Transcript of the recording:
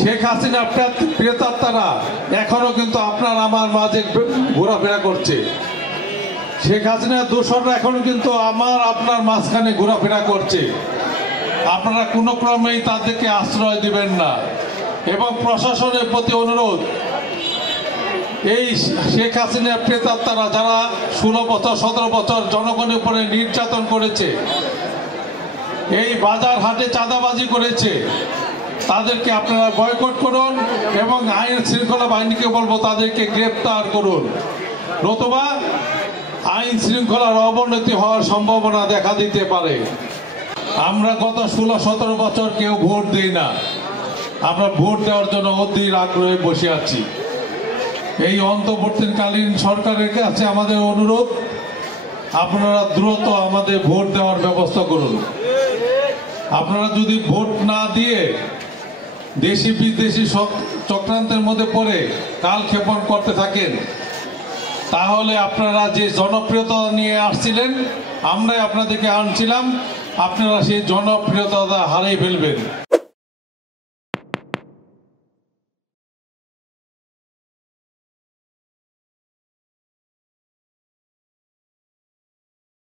শেখ হাসিনা প্রেতাত্মারা এখনো কিন্তু আপনার আমার মাঝে ঘোরাফেরা করছে। শেখ হাসিনার দোসররা এখনো কিন্তু আমার আপনার মাঝখানে ঘোরাফেরা করছে। আপনারা কোনো ক্রমেই তাদেরকে আশ্রয় দিবেন না। এবং প্রশাসনের প্রতি অনুরোধ, এই শেখ হাসিনার প্রেতাত্মারা যারা 16 বছর 17 বছর জনগণের উপরে নির্যাতন করেছে, এই বাজার হাটে চাঁদাবাজি করেছে, তাদেরকে আপনারা বয়কট করুন এবং আইন শৃঙ্খলা বাহিনীকে বলবো তাদেরকে গ্রেপ্তার করুন, নতুবা আইন শৃঙ্খলার অবনতি হওয়ার সম্ভাবনা দেখা দিতে পারে। আমরা গত 16-17 বছর কেউ ভোট দেই না, আমরা ভোট দেওয়ার জন্য অধীর আগ্রহে বসে আছি। এই অন্তর্বর্তীকালীন সরকারের কাছে আমাদের অনুরোধ, আপনারা দ্রুত আমাদের ভোট দেওয়ার ব্যবস্থা করুন। আপনারা যদি ভোট না দিয়ে দেশি বিদেশি চক্রান্তের মধ্যে পড়ে কালক্ষেপণ করতে থাকেন, তাহলে আপনারা যে জনপ্রিয়তা নিয়ে আসছিলেন, আমরাই আপনাদেরকে আনছিলাম, আপনারা সেই জনপ্রিয়তা হারিয়ে ফেলবেন।